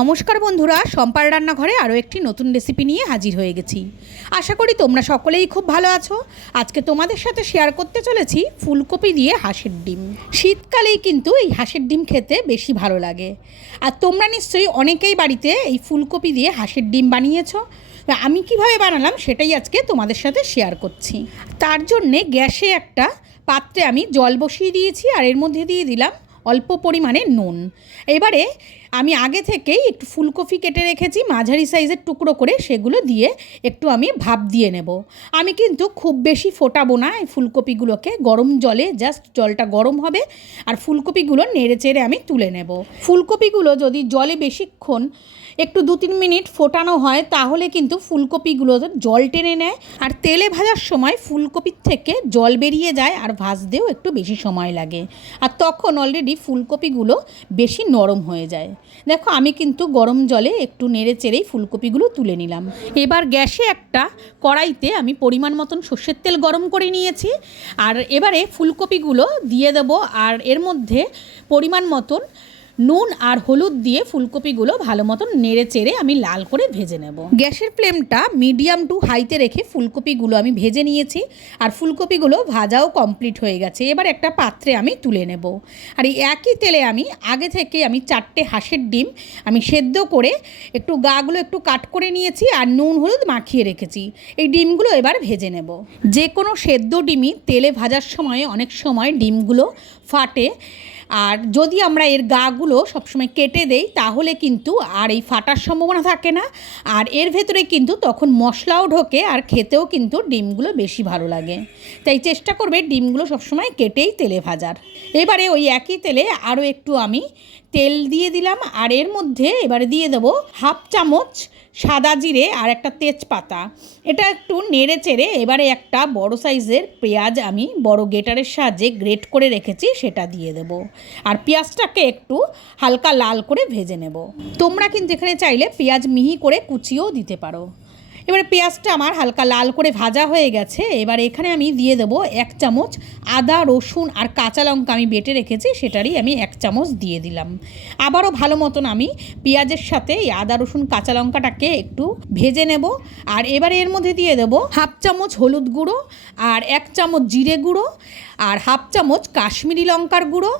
নমস্কার বন্ধুরা, সম্পার রান্নাঘরে আরও একটি নতুন রেসিপি নিয়ে হাজির হয়ে গেছি। আশা করি তোমরা সকলেই খুব ভালো আছো। আজকে তোমাদের সাথে শেয়ার করতে চলেছি ফুলকপি দিয়ে হাঁসের ডিম। শীতকালেই কিন্তু এই হাঁসের ডিম খেতে বেশি ভালো লাগে। আর তোমরা নিশ্চয়ই অনেকেই বাড়িতে এই ফুলকপি দিয়ে হাঁসের ডিম বানিয়েছো। আমি কিভাবে বানালাম সেটাই আজকে তোমাদের সাথে শেয়ার করছি। তার জন্যে গ্যাসে একটা পাত্রে আমি জল বসিয়ে দিয়েছি, আর এর মধ্যে দিয়ে দিলাম অল্প পরিমাণে নুন। এবারে আমি আগে থেকেই একটু ফুলকপি কেটে রেখেছি মাঝারি সাইজের টুকরো করে, সেগুলো দিয়ে একটু আমি ভাপ দিয়ে নেব। আমি কিন্তু খুব বেশি ফোটাবো না এই ফুলকপিগুলোকে, গরম জলে জাস্ট জলটা গরম হবে আর ফুলকপিগুলো নেড়ে চেড়ে আমি তুলে নেব। ফুলকপিগুলো যদি জলে বেশিক্ষণ একটু 2-3 মিনিট ফোটানো হয় তাহলে কিন্তু ফুলকপিগুলো জল টেনে নেয়, আর তেলে ভাজার সময় ফুলকপির থেকে জল বেরিয়ে যায় আর ভাজতেও একটু বেশি সময় লাগে, আর তখন অলরেডি ফুলকপিগুলো বেশি নরম হয়ে যায়। দেখো আমি কিন্তু গরম জলে একটু নেড়ে চেড়েই ফুলকপিগুলো তুলে নিলাম। এবার গ্যাসে একটা কড়াইতে আমি পরিমাণ মতন সর্ষের তেল গরম করে নিয়েছি, আর এবারে ফুলকপিগুলো দিয়ে দেবো, আর এর মধ্যে পরিমাণ মতন নুন আর হলুদ দিয়ে ফুলকপিগুলো ভালো মতন নেড়ে চেড়ে আমি লাল করে ভেজে নেব। গ্যাসের ফ্লেমটা মিডিয়াম টু হাইতে রেখে ফুলকপিগুলো আমি ভেজে নিয়েছি, আর ফুলকপিগুলো ভাজাও কমপ্লিট হয়ে গেছে। এবার একটা পাত্রে আমি তুলে নেব। আর এই একই তেলে আমি আগে থেকে 4টে হাঁসের ডিম আমি সেদ্ধ করে একটু গাগুলো একটু কাট করে নিয়েছি আর নুন হলুদ মাখিয়ে রেখেছি। এই ডিমগুলো এবার ভেজে নেব। যে কোনো সেদ্ধ ডিমই তেলে ভাজার সময় অনেক সময় ডিমগুলো ফাটে, আর যদি আমরা এর গাগুলো সবসময় কেটে দেই তাহলে কিন্তু আর এই ফাটার সম্ভাবনা থাকে না, আর এর ভেতরে কিন্তু তখন মশলাও ঢোকে আর খেতেও কিন্তু ডিমগুলো বেশি ভালো লাগে। তাই চেষ্টা করবে ডিমগুলো সবসময় কেটেই তেলে ভাজার। এবারে ওই একই তেলে আরও একটু আমি তেল দিয়ে দিলাম, আর এর মধ্যে এবারে দিয়ে দেবো 1/2 চামচ সাদা জিরে আর একটা তেজপাতা। এটা একটু নেড়ে চেড়ে এবারে একটা বড় সাইজের পেঁয়াজ আমি বড় গ্রেটারের সাহায্যে গ্রেট করে রেখেছি সেটা দিয়ে দেব, আর পেঁয়াজটাকে একটু হালকা লাল করে ভেজে নেব। তোমরা কিন্তু এখানে চাইলে পেঁয়াজ মিহি করে কুচিয়েও দিতে পারো। এবারে পেঁয়াজটা আমার হালকা লাল করে ভাজা হয়ে গেছে। এবার এখানে আমি দিয়ে দেবো 1 চামচ আদা রসুন আর কাঁচা লঙ্কা আমি বেটে রেখেছি, সেটারই আমি 1 চামচ দিয়ে দিলাম। আবারও ভালো মতন আমি পেঁয়াজের সাথে এই আদা রসুন কাঁচা লঙ্কাটাকে একটু ভেজে নেব। আর এবারে এর মধ্যে দিয়ে দেবো 1/2 চামচ হলুদ গুঁড়ো, আর 1 চামচ জিরে গুঁড়ো, আর 1/2 চামচ কাশ্মীরি লঙ্কার গুঁড়ো,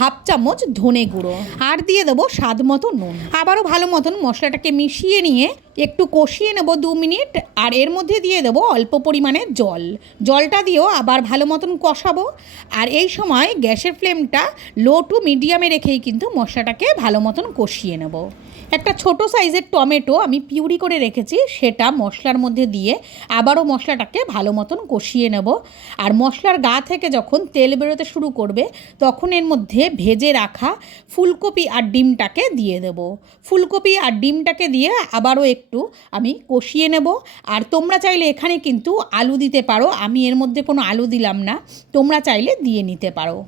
1/2 চামচ ধনে গুঁড়ো, আর দিয়ে দেবো স্বাদ মতো নুন। আবারও ভালো মতন মশলাটাকে মিশিয়ে নিয়ে একটু কষিয়ে নেব 2 মিনিট, আর এর মধ্যে দিয়ে দেবো অল্প পরিমাণে জলটা দিয়েও আবার ভালো মতন কষাবো। আর এই সময় গ্যাসের ফ্লেমটা লো টু মিডিয়ামে রেখেই কিন্তু মশলাটাকে ভালো মতন কষিয়ে নেব। একটা ছোট সাইজের টমেটো আমি পিউরি করে রেখেছি, সেটা মশলার মধ্যে দিয়ে আবারও মশলাটাকে ভালো মতন কষিয়ে নেব। আর মশলার গা থেকে যখন তেল বেরোতে শুরু করবে তখন এর মধ্যে ভেজে রাখা ফুলকপি আর ডিমটাকে দিয়ে দেব। ফুলকপি আর ডিমটাকে দিয়ে আবারও একটু আমি কষিয়ে নেব। আর তোমরা চাইলে এখানে কিন্তু আলু দিতে পারো, আমি এর মধ্যে কোনো আলু দিলাম না, তোমরা চাইলে দিয়ে নিতে পারো।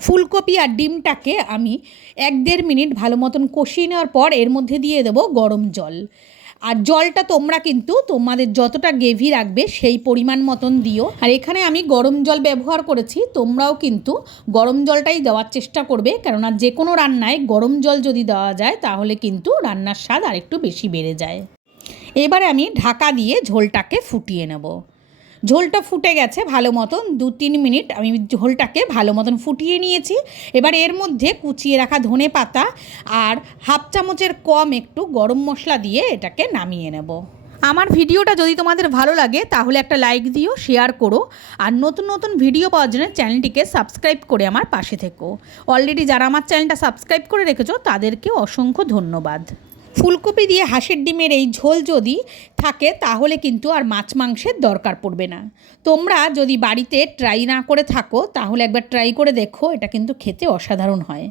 ফুলকপি আর ডিমটাকে আমি 1-1.5 মিনিট ভালো মতন কষিয়ে নেওয়ার পর এর মধ্যে দিয়ে দেবো গরম জল। আর জলটা তোমরা কিন্তু তোমাদের যতটা গ্রেভি রাখবে সেই পরিমাণ মতন দিও। আর এখানে আমি গরম জল ব্যবহার করেছি, তোমরাও কিন্তু গরম জলটাই দেওয়ার চেষ্টা করবে, কেননা যে কোনো রান্নায় গরম জল যদি দেওয়া যায় তাহলে কিন্তু রান্নার স্বাদ আরেকটু বেশি বেড়ে যায়। এবারে আমি ঢাকা দিয়ে ঝোলটাকে ফুটিয়ে নেব। ঝোলটা ফুটে গেছে ভালো মতন, 2-3 মিনিট আমি ঝোলটাকে ভালো মতন ফুটিয়ে নিয়েছি। এবার এর মধ্যে কুচিয়ে রাখা ধনে পাতা আর 1/2 চামচের কম একটু গরম মশলা দিয়ে এটাকে নামিয়ে নেব। আমার ভিডিওটা যদি তোমাদের ভালো লাগে তাহলে একটা লাইক দিও, শেয়ার করো, আর নতুন নতুন ভিডিও পাওয়ার জন্য চ্যানেলটিকে সাবস্ক্রাইব করে আমার পাশে থেকো। অলরেডি যারা আমার চ্যানেলটা সাবস্ক্রাইব করে রেখেছো তাদেরকে অসংখ্য ধন্যবাদ। ফুলকপি দিয়ে হাঁসের ডিমের এই ঝোল যদি থাকে তাহলে কিন্তু আর মাছ মাংসের দরকার পড়বে না। তোমরা যদি বাড়িতে ট্রাই না করে থাকো তাহলে একবার ট্রাই করে দেখো, এটা কিন্তু খেতে অসাধারণ হয়।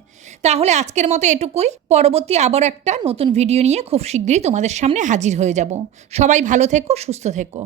তাহলে আজকের মতো এটুকুই, পরবর্তী আবার একটা নতুন ভিডিও নিয়ে খুব শীঘ্রই তোমাদের সামনে হাজির হয়ে যাব। সবাই ভালো থেকো, সুস্থ থেকো।